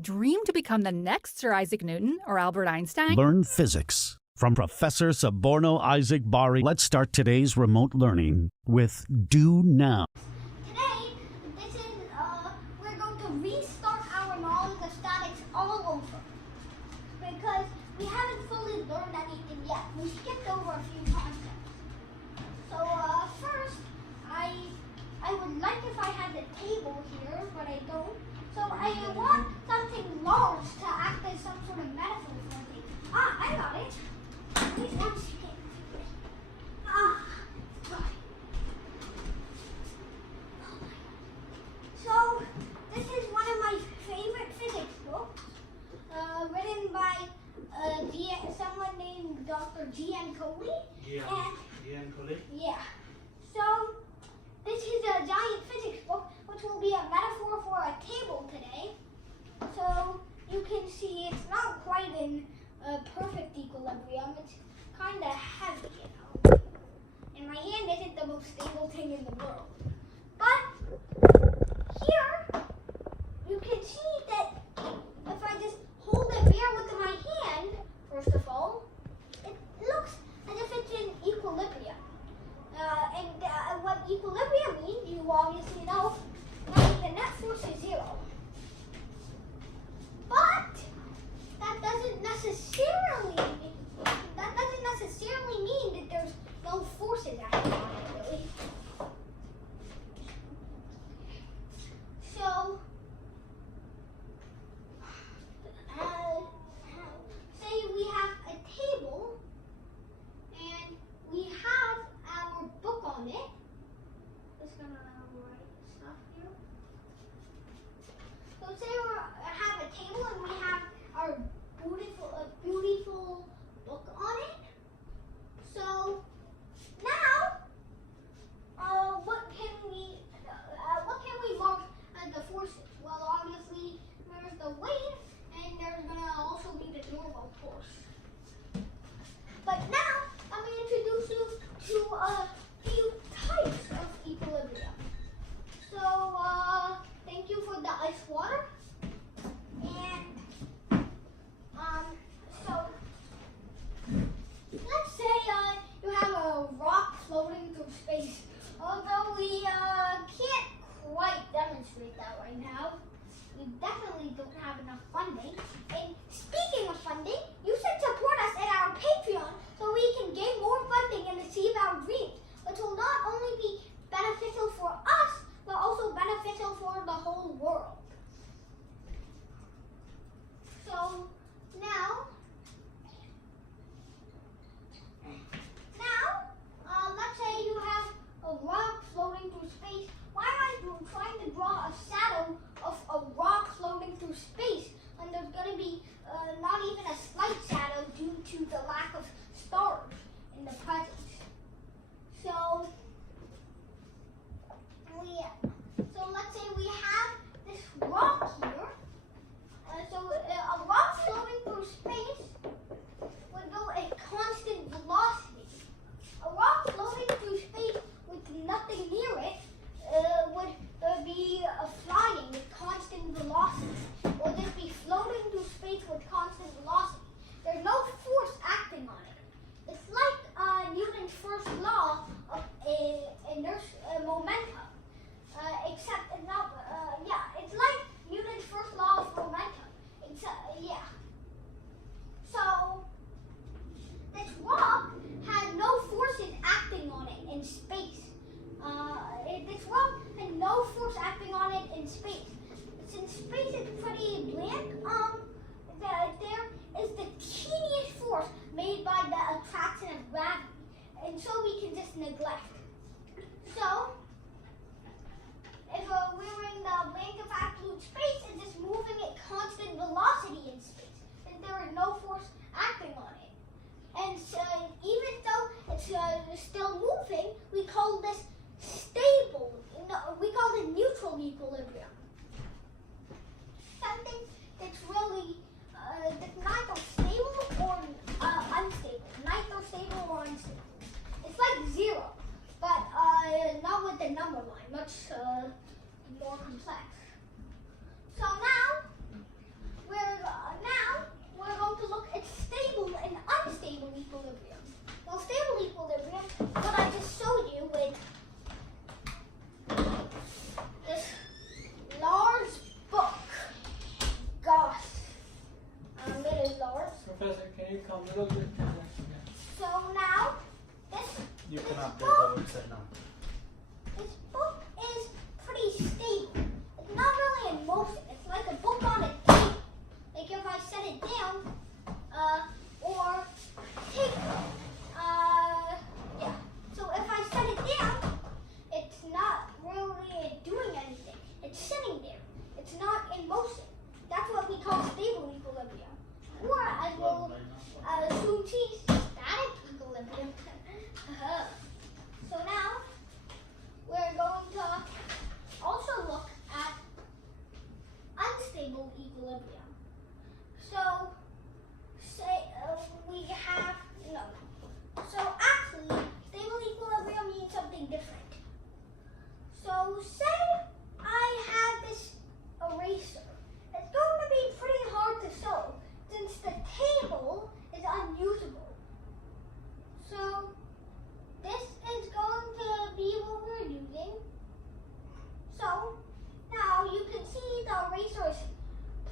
Dream to become the next Sir Isaac Newton or Albert Einstein? Learn physics from Professor Suborno Isaac Bari. Let's start today's remote learning with Do Now. Today, we're going to restart our knowledge of statics all over. Because we haven't fully learned anything yet. We skipped over a few concepts. So first, I would like if I had the table here, but I don't. So I want something large to act as some sort of metaphor for me. I got it. Please one second. Right. So this is one of my favorite physics books, written by someone named Dr. G.N. Coley. G.N. Coley? Yeah. So this is a giant physics book, which will be a metaphor for a table today. So you can see it's not quite in perfect equilibrium. It's kind of heavy, you know. And my hand isn't the most stable thing in the world. But here, you can see that if I just hold it bare with my hand, first of all, it looks as if it's in equilibrium. And what equilibrium means, you obviously know, that the net force is zero. But that doesn't necessarily mean that there's no forces acting on it, really. So Professor, can you come a little bit to the So now, this You cannot book, take over it now. this book is pretty stable. It's not really in motion. It's like a book on a table. Like if I set it down, or take, yeah. So if I set it down, it's not really doing anything. It's sitting there. It's not in motion. That's what we call stable equilibrium. Or as we'll soon see, static equilibrium. So now, we're going to also look at unstable equilibrium. So, say we have, no. So actually, stable equilibrium means something different. So say I have this eraser. It's going to be pretty hard to sew since the table is unusable. So this is going to be what we're using. So now you can see the eraser is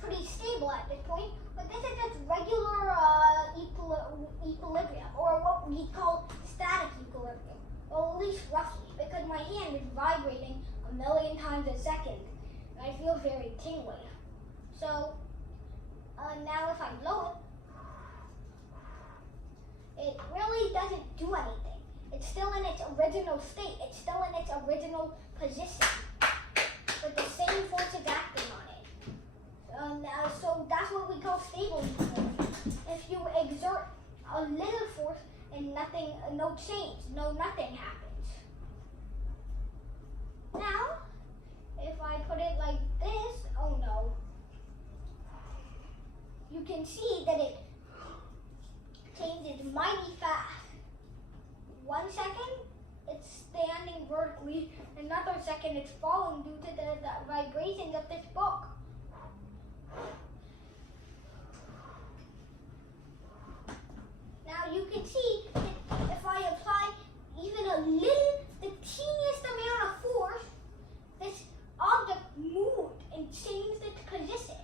pretty stable at this point, but this is just regular equilibrium, or what we call static equilibrium, or at least roughly, because my hand is vibrating 1,000,000 times a second, and I feel very tingly. So now if I blow it really doesn't do anything. It's still in its original state. It's still in its original position, with the same forces acting on it. So that's what we call stable equilibrium. If you exert a little force and nothing, no change, nothing happens. Now, if I put it like this, oh no. You can see that it changes mighty fast. 1 second, it's standing vertically. Another second, it's falling due to the vibrations of this book. Now you can see that if I apply even the teeniest amount of force, this object moved and changed its position.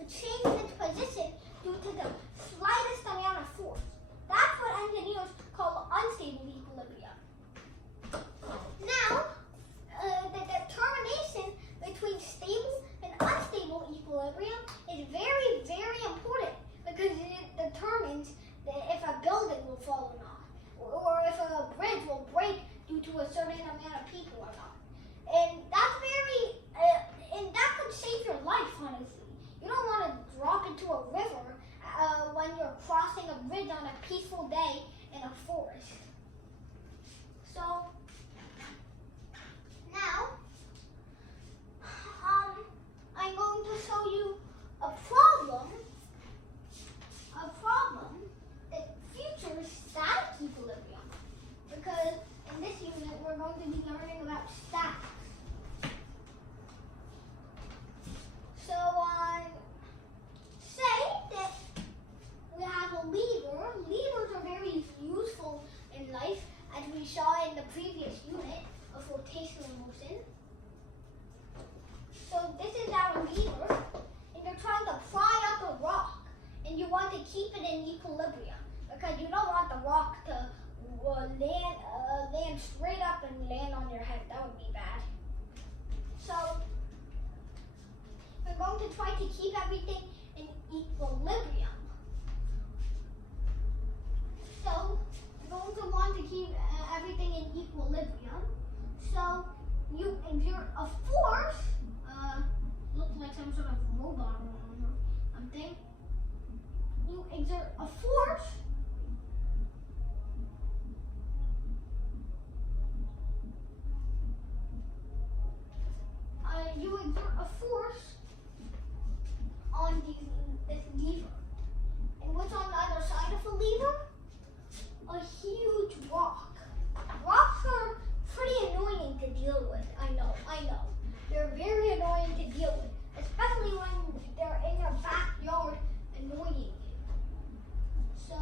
It changed its position due to the slightest amount of force. That's what engineers call unstable equilibrium. Now, the determination between stable and unstable equilibrium is very, very important because it determines if a building will fall or not, or if a bridge will break due to a certain amount of people or not. And that's very, and that could save your life, honestly. You don't want to drop into a river when you're crossing a bridge on a peaceful day in a forest. So now I'm going to show you a problem that features static equilibrium, because in this unit we're going to be learning about statics. So say that we have a lever. Levers are very useful in life, as we saw in the previous unit of rotational motion. So this is our lever, and you're trying to pry up a rock, and you want to keep it in equilibrium, because you don't want the rock to land straight up and land on your head. That would be bad. So we're going to try to keep everything in equilibrium. So you're going to want to keep everything in equilibrium. So you exert a force. Looks like some sort of robot or something. You exert a force. You exert a force on this lever. And what's on the other side of the lever? A huge rock. Rocks are pretty annoying to deal with. I know. They're very annoying to deal with, especially when they're in your backyard annoying you. So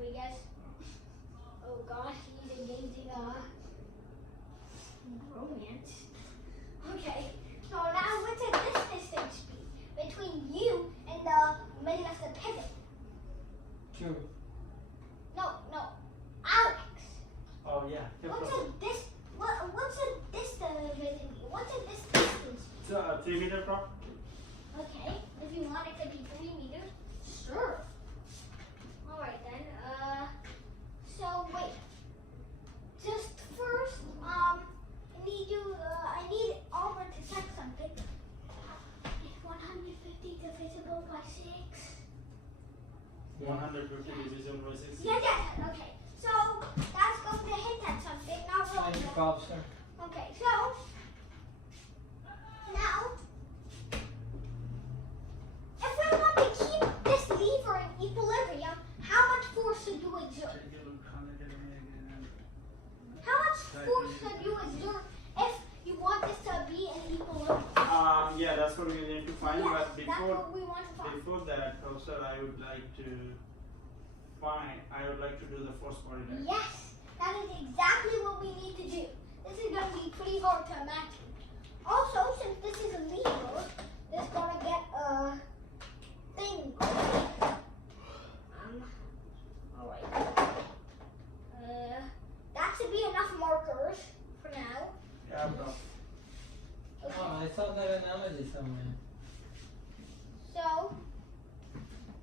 Rodriguez. Oh gosh, he's engaging romance. Okay, so now what's a distance be between you and the middle of the pivot? 2. No, Alex. Oh yeah. What's a distance? What's a distance? So 3 meter, Prof? Okay, if you want it to be 3 meters, sure. All right then. So wait. Just first, I need Albert to check something. Is 150 divisible by 6? 150 divisible by 6. Yes. Okay. So that's going to hint at something. Not Thank you, really. Prof, sir. Okay. So now, if we want to keep this lever in equilibrium, how much force should you exert? How much force should you exert if you want this to be in equilibrium? Yeah, that's what we need to find. Yes, But that's before what we want to find. before that, Professor, I would like to do the force body diagram. Yes, that is exactly what we need to do. This is going to be pretty hard to imagine. Also, since this is a lever, this is going to get a thing. Alright. That should be enough markers for now. Yeah, Prof. Okay. Oh, I saw that analogy somewhere. So,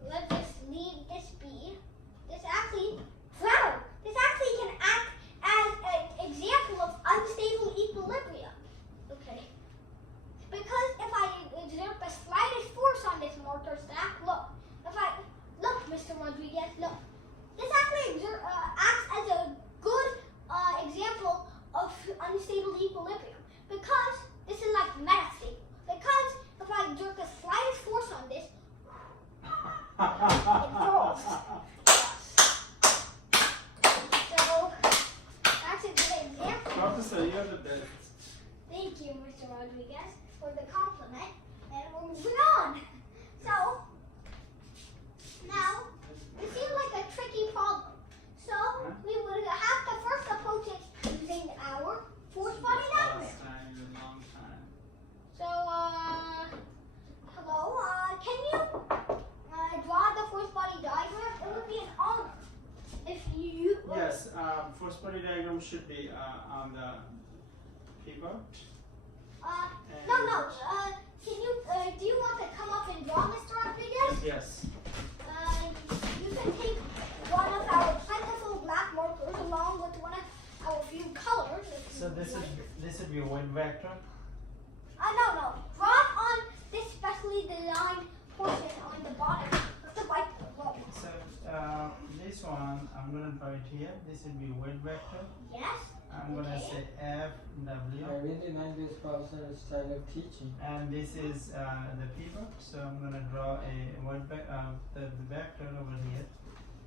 let's just leave this be. This actually can act as an example of unstable equilibrium. Okay. Because if I exert the slightest force on this mortar stack, look, Mr. Rodriguez, look. This actually acts as a good example of unstable equilibrium because this is like metastable. Because if I exert the slightest force on this, it falls. So that's a good example. Professor, you're the best. Thank you, Mr. Rodriguez, for the compliment. And we're moving on. So now this seems like a tricky problem. So we would have to first approach it using our force body diagram. Last time, a long time. So hello, can you draw the force body diagram? It would be an honor if you. Yes, force body diagram should be on the pivot. No. Can you? Do you want to come up and draw, Mr. Rodriguez? Yes. You can take one of our plentiful black markers along with one of our few colors. So this would be a wind vector. No. Draw it on this specially designed portion on the bottom of the whiteboard. So this one, I'm gonna draw it here. This would be a wind vector. Yes. I'm gonna say F I W, really like this professor's style of teaching. and this is the pivot. So I'm gonna draw a wind the vector over here.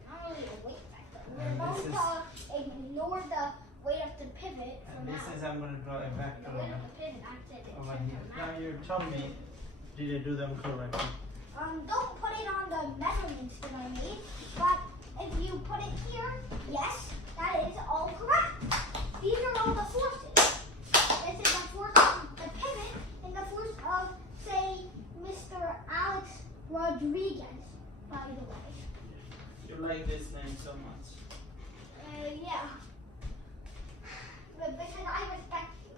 Not really a weight factor. And We're this going to ignore the weight of the pivot for And now. this is I'm gonna draw a The vector weight of the pivot acted over here. Now you tell me, did I do them correctly? Don't put it on the measurements that I made, but if you put it here, yes, that is all correct. These are all the forces. This is the force of the pivot and the force of, say, Mr. Alex Rodriguez, by the way. You like this name so much. Yeah. But because I respect you.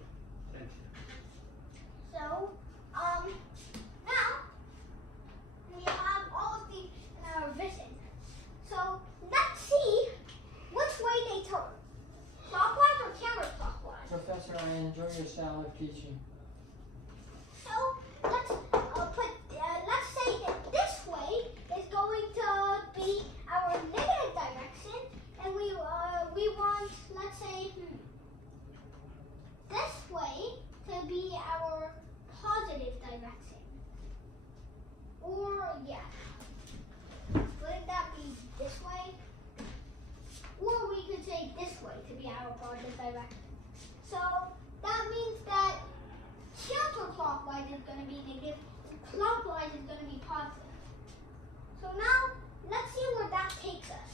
Thank you. So, now we have all of these in our vision. So let's see which way they turn. Clockwise or counterclockwise? Professor, I enjoy your style of teaching. So let's let's say that this way is going to be our negative direction, and we want, let's say, this way to be our positive direction. Or yeah, wouldn't that be this way? Or we could say this way to be our positive direction. So that means that counterclockwise is going to be negative, and clockwise is going to be positive. So now let's see where that takes us.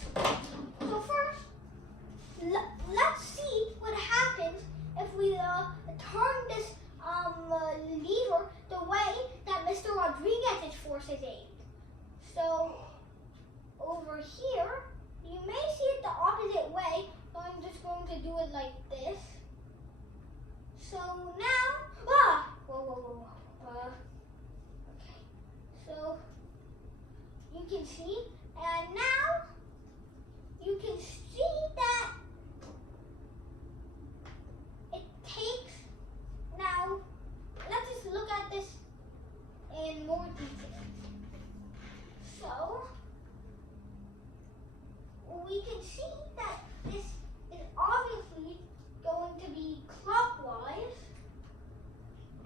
we can see that this is obviously going to be clockwise.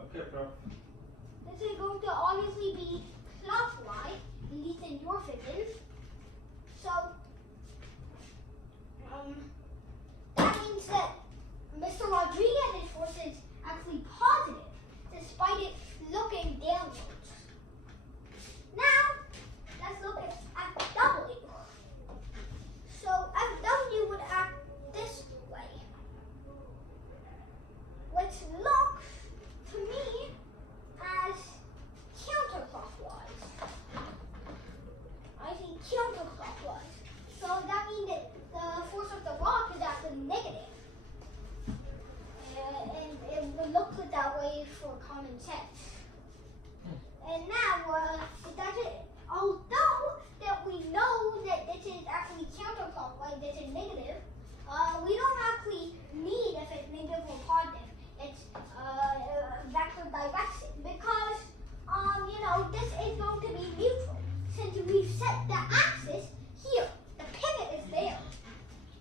Okay, Prof. This is going to obviously be clockwise, at least in your figures. So, that means that Mr. Rodriguez's force is actually positive, despite it looking downwards. Now, let's look at FW. So, FW would act this way, which looks to me as counterclockwise. I think counterclockwise. So that means that the force of the rock is actually negative. And it would look that way for common sense. And now, although that we know that this is actually counterclockwise, this is negative, we don't actually need if it's negative or positive. It's vector direction because, this is going to be neutral since we've set the axis here. The pivot is there.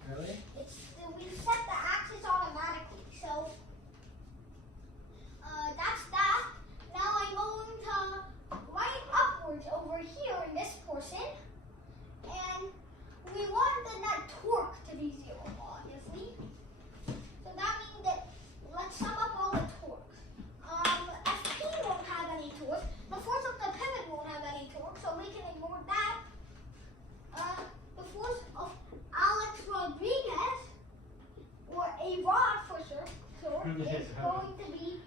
Really? We've set the axis automatically. So that's that. Now I'm going to write upwards over here in this portion, and we want the net torque to be 0, obviously. So that means that let's sum up all the torques. FP won't have any torque. The force of the pivot won't have any torque, so we can ignore that. The force of Alex Rodriguez, or a rod for sure, is going to be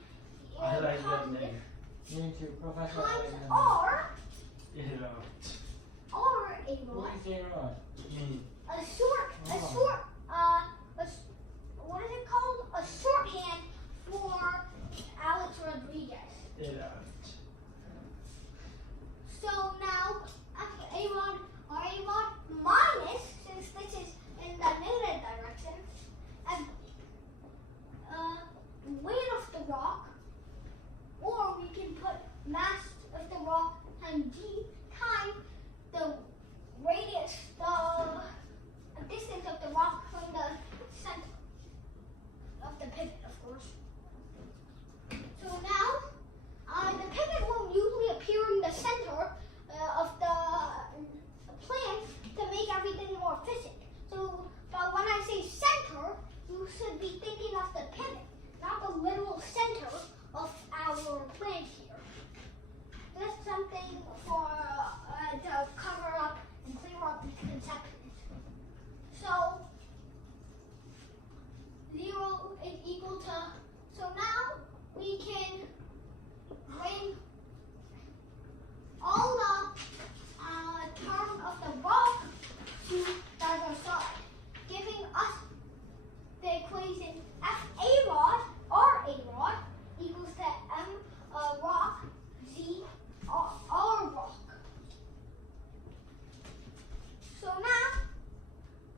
I like that positive name. Me too, Professor. times R, Yeah. or a Who rod, is a rod? Me. what is it called? A shorthand for Alex Rodriguez. Yeah. So now, a rod or a rod minus, since this is in the negative direction, and weight of the rock, or we can put mass of the rock times g times the radius, the distance of the rock from the center of the pivot, of course. So now, the pivot won't usually appear in the center of the plan to make everything more efficient. So, but when I say center, you should be thinking of the pivot, not the literal center of our plan here. Just something for to cover up and clear up misconceptions. So 0 is equal to. So now we can bring all the terms of the rock to the other side, giving us the equation FA rod or A rod equals to M rock Z R rock. So now,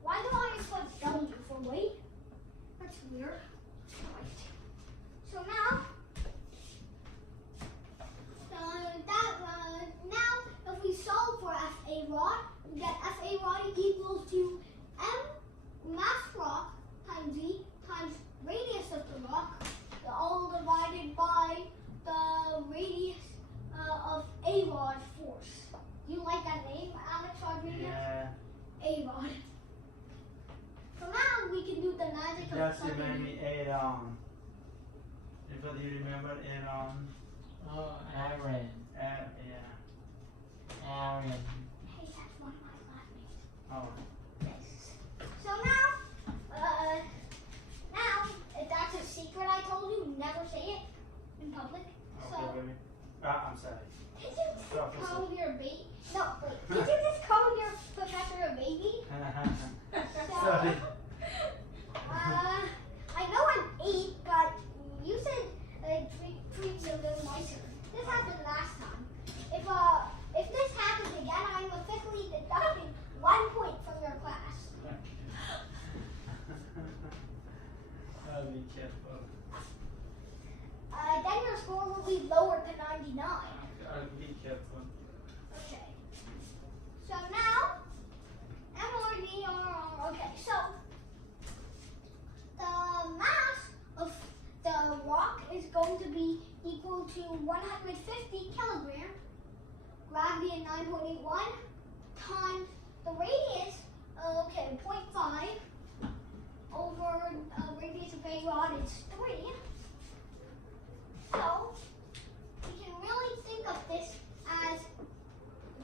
why do I put W for weight? That's weird. Right. So now, now if we solve for FA rod, we get FA rod equals to M mass rock times Z times radius of the rock, all divided by the radius of A rod force. You like that name, Alex Rodriguez? Yeah. A rod. So now we can do the magic of Just plugging remind in. me Aaron. If you remember Aaron. Oh, Aaron. Yeah. Aaron. Hey, that's one of my last names. Oh. Yes. So now, if that's a secret I told you, never say it in public. So, Okay, baby. I'm sorry. did you just Professor. call your baby? No, wait. Did you just call your professor a baby? Sorry. I know I'm 8, but you said treat you a little nicer. This happened last time. If this happens again, I'm 150 kilograms. Gravity at 9.81 times the radius, 0.5 over radius of a rod is 3. So we can really think of this as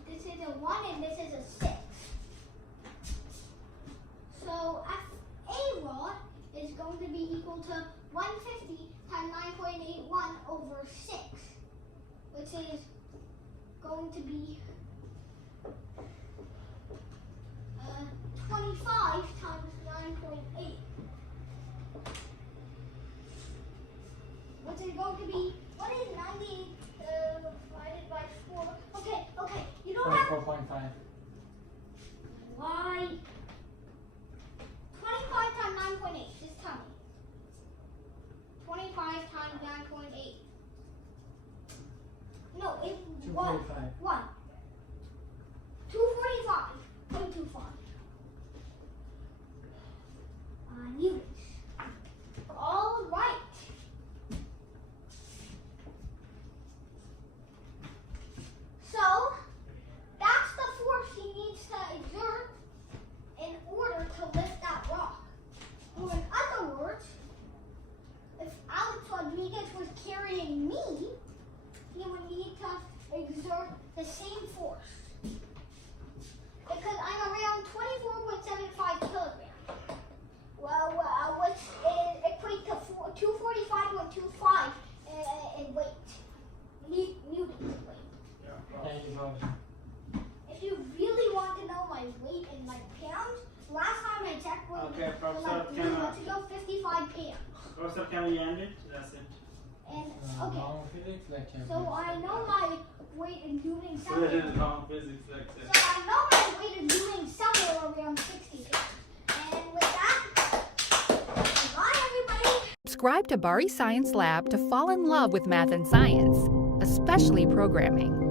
this is a 1 and this is a 6. So a rod is going to be equal to 150 times 9.81 over 6, which is going to be 25 times 9.8, which is going to be, what is 90 divided by 4? Okay, you don't have 24.5. why 25 times 9.8, just tell me. 25 times 9.8. No, it's 245. 1. 245.25. Newtons. All right. So, that's the force he needs to exert in order to lift that rock. Or in other words, if Alex Rodriguez was carrying me, he would need to exert the same force. Because I'm around 24.75 kilograms. Which equates to 245.25 in weight. Newtons in weight. Thank you, Prof. If you really want to know my weight in pounds, last time I checked was Okay, Prof, sir, 3 months ago, 55 pounds. Professor, can we end it? That's it. And Long physics lecture. so I know my weight in doing So that is something. long physics lecture. So I know my weight in doing somewhere around 60. And with that, bye everybody. Subscribe to Bari Science Lab to fall in love with math and science, especially programming.